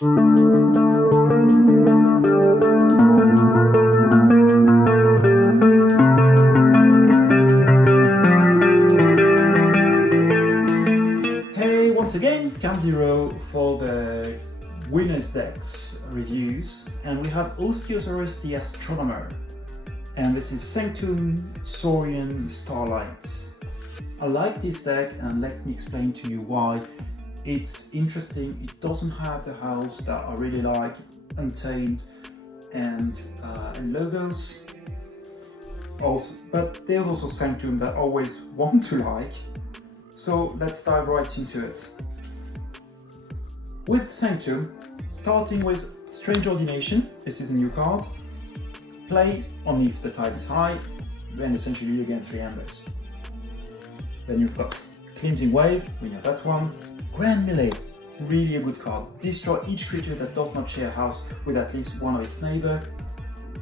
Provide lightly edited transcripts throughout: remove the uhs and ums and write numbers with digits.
Hey, once again, Count Zero for the Winners Decks reviews, and we have Ostiosaurus the Astronomer, and this is Sanctum Saurian Starlights. I like this deck, and let me explain to you why. It's interesting. It doesn't have the house that I really like, Untamed and Logos. Also, but there's also Sanctum that I always want to like. So let's dive right into it. With Sanctum, starting with Strange Ordination, this is a new card. Play only if the tide is high, then essentially you gain 3 embers. Then you've got Cleansing Wave, we know that one. Grand Melee, really a good card. Destroy each creature that does not share a house with at least one of its neighbor.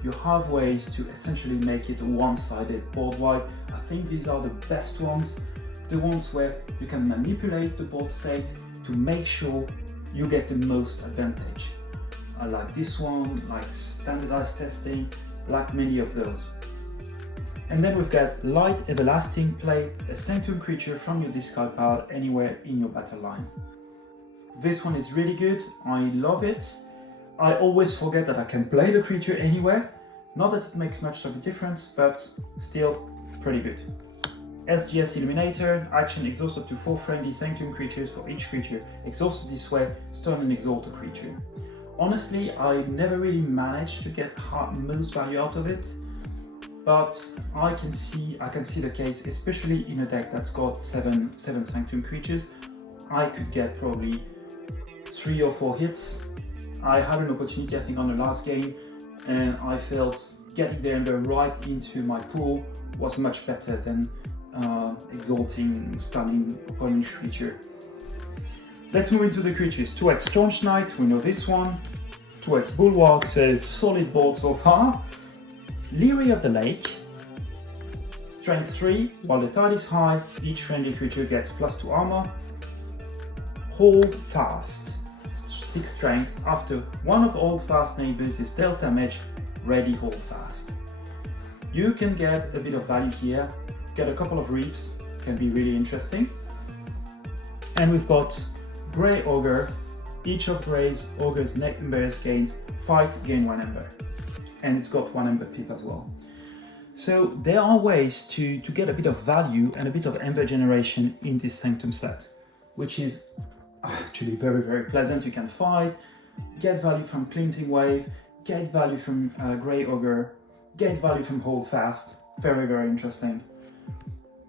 You have ways to essentially make it a one-sided board wipe. I think these are the best ones. The ones where you can manipulate the board state to make sure you get the most advantage. I like this one, like standardized testing, like many of those. And then we've got Light Everlasting. Play a Sanctum creature from your discard pile anywhere in your battle line. This one is really good, I love it. I always forget that I can play the creature anywhere. Not that it makes much of a difference, but still pretty good. SGS Illuminator, action exhaust up to 4 friendly Sanctum creatures for each creature exhausted this way, stun and exalt a creature. Honestly, I never really managed to get most value out of it, but I can see the case, especially in a deck that's got 7 Sanctum creatures. I could get probably 3 or 4 hits. I had an opportunity, I think, on the last game, and I felt getting the Ember right into my pool was much better than exalting, stunning opponent creature. Let's move into the creatures. 2x Staunch Knight, we know this one. 2x Bulwark, so solid board so far. Leery of the Lake, strength 3, while the tide is high, each friendly creature gets +2 armor. Hold Fast, 6 strength, after one of Hold Fast neighbors is dealt damage, ready Hold Fast. You can get a bit of value here, get a couple of reaps, can be really interesting. And we've got Grey Ogre, each of Grey's Ogre's embers gains fight, gain 1 ember. And it's got 1 ember pip as well. So there are ways to get a bit of value and a bit of ember generation in this Sanctum set, which is actually very, very pleasant. You can fight, get value from Cleansing Wave, get value from Grey Ogre, get value from Hold Fast. Very, very interesting.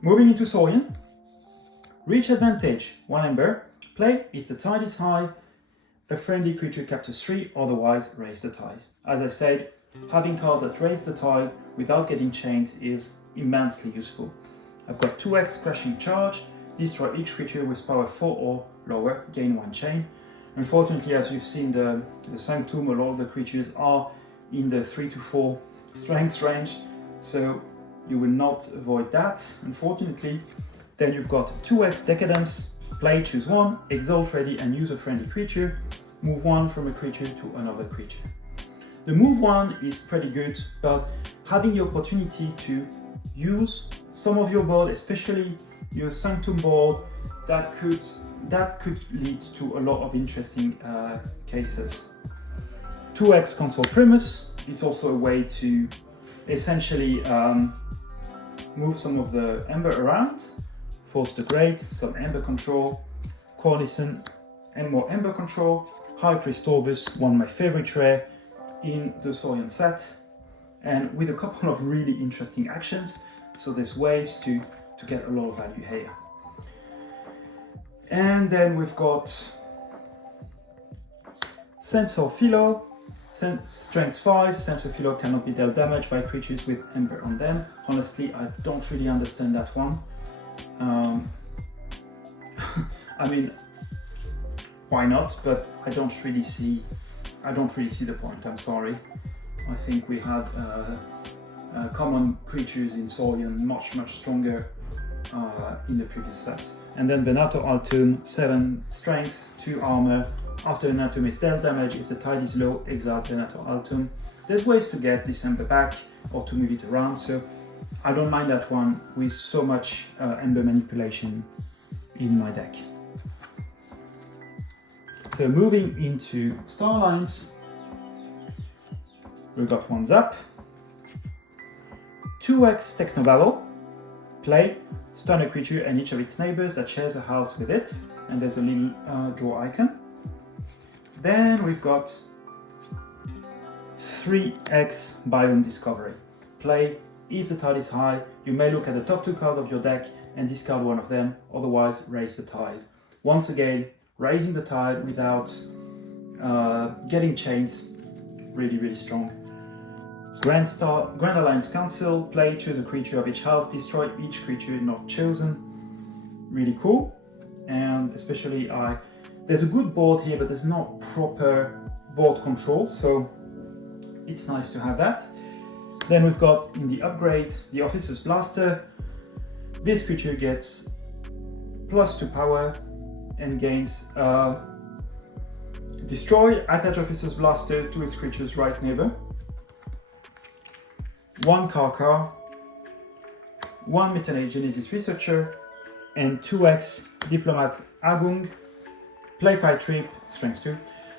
Moving into Saurian. Reach advantage, 1 ember. Play if the tide is high, a friendly creature captures 3, otherwise raise the tide. As I said, having cards that raise the tide without getting chained is immensely useful. I've got 2x Crushing Charge, destroy each creature with power 4 or lower, gain 1 chain. Unfortunately, as you've seen, the Sanctum, a lot of the creatures are in the 3 to 4 strength range, so you will not avoid that, unfortunately. Then you've got 2x Decadence, play, choose 1, exalt ready and use a friendly creature, move 1 from a creature to another creature. The move 1 is pretty good, but having the opportunity to use some of your board, especially your Sanctum board, that could lead to a lot of interesting cases. 2x Console Primus is also a way to essentially move some of the ember around, force the Great, some ember control, Cornisant, and more ember control. High Priest Orvis, one of my favorite rare in the Saurian set, and with a couple of really interesting actions, so there's ways to get a lot of value here. And then we've got Sensor Philo, strength 5, Sensor Philo cannot be dealt damage by creatures with ember on them. Honestly, I don't really understand that one. I mean, why not? But I don't really see the point. I'm sorry. I think we had common creatures in Saurian much stronger in the previous sets. And then Venator Altoon, 7 strength, 2 armor, After Venatum is dealt damage, if the tide is low, exile Venator Altum. There's ways to get this Ember back or to move it around, so I don't mind that one with so much Ember manipulation in my deck. So moving into Starlines, we've got one Zap, 2x Technobabble, play, stun a creature and each of its neighbors that shares a house with it, and there's a little draw icon. Then we've got 3x Biome Discovery, play, if the tide is high, you may look at the top 2 cards of your deck and discard one of them, otherwise raise the tide. Once again, raising the tide without getting chains, really strong. Grand Alliance Council, play, choose a creature of each house, destroy each creature not chosen. Really cool, and especially there's a good board here, but there's not proper board control, so it's nice to have that. Then we've got in the upgrade the Officer's Blaster. This creature gets +2 power and gains destroy, attach Officer's Blaster to its creature's right neighbor. 1 Karkar, 1 Metagenesis Researcher, and 2x Diplomat Agung. Play 5 trip, strength 2.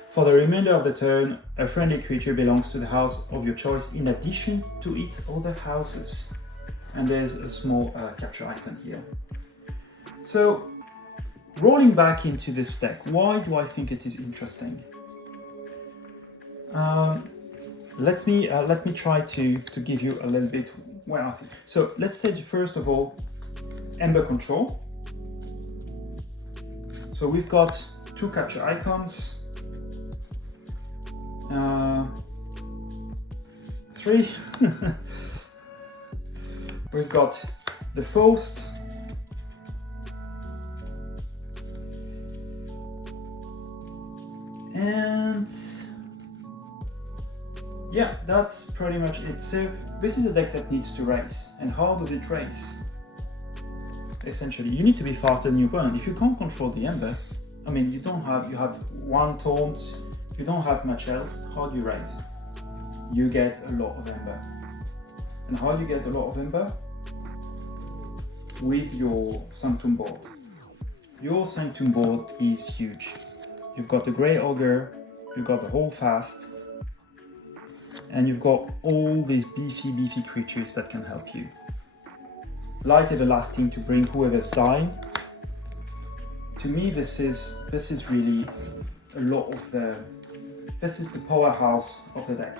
For the remainder of the turn, a friendly creature belongs to the house of your choice in addition to its other houses. And there's a small capture icon here. So, rolling back into this deck, why do I think it is interesting? Let me try to give you a little bit where I think. So let's say first of all, Ember Control. So we've got 2 capture icons. 3. We've got the Faust. And yeah, that's pretty much it. So this is a deck that needs to race. And how does it race? Essentially, you need to be faster than your opponent. If you can't control the Ember, I mean, you have 1 taunt, you don't have much else. How do you raise? You get a lot of Ember. And how do you get a lot of Ember? With your Sanctum board. Your Sanctum board is huge. You've got the Grey Ogre, you've got the Holdfast, and you've got all these beefy creatures that can help you. Light Everlasting to bring whoever's dying. To me, this is really a lot of this is the powerhouse of the deck.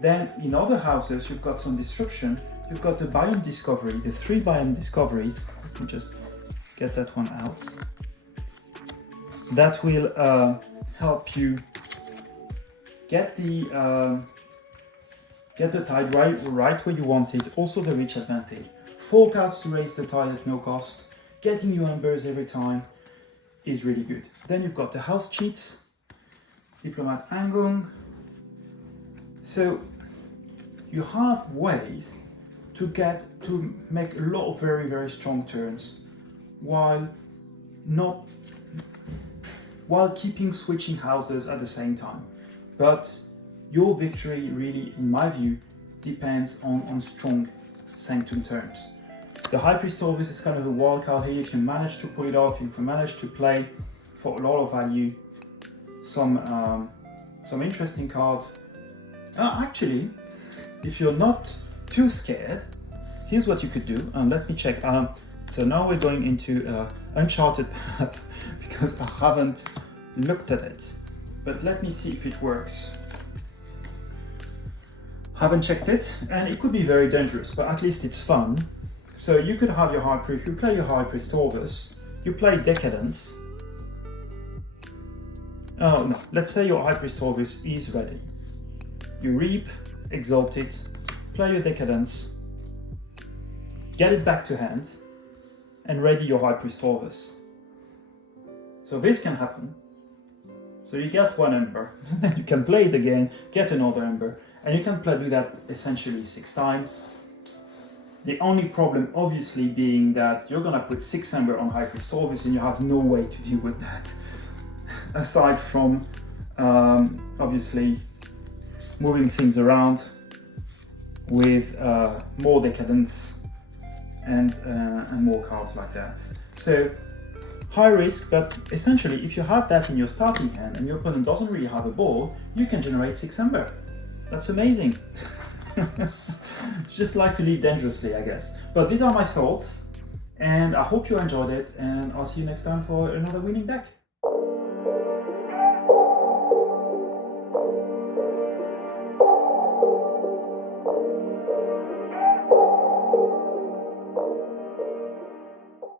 Then in other houses, you've got some disruption. You've got the Biome Discovery, the 3 Biome Discoveries. Let me just get that one out. That will help you get the tide right where you want it. Also the reach advantage. 4 cards to raise the tide at no cost. Getting you embers every time is really good. Then you've got the house cheats, Diplomat Angung. So you have ways to make a lot of very strong turns while keeping switching houses at the same time. But your victory really, in my view, depends on strong Sanctum turns. The High Priest Orvis is kind of a wild card here. If you manage to pull it off, if you manage to play for a lot of value some interesting cards. Actually, if you're not too scared, here's what you could do. Let me check. So now we're going into Uncharted Path because I haven't looked at it. But let me see if it works. Haven't checked it, and it could be very dangerous, but at least it's fun. So you could have your High Priest, you play your High Priest Orvis, you play Decadence. Oh no, let's say your High Priest Orvis is ready. You reap, exalt it, play your Decadence, get it back to hand, and ready your High Priest Orvis. So this can happen. So you get 1 Ember, then you can play it again, get another Ember, and you can do that essentially 6 times. The only problem obviously being that you're gonna put 6 Ember on High Priest Orvis and you have no way to deal with that. aside from obviously moving things around with more decadence and more cards like that. So high risk, but essentially if you have that in your starting hand and your opponent doesn't really have a board, you can generate 6 amber. That's amazing. Just like to lead dangerously, I guess. But these are my thoughts, and I hope you enjoyed it, and I'll see you next time for another winning deck.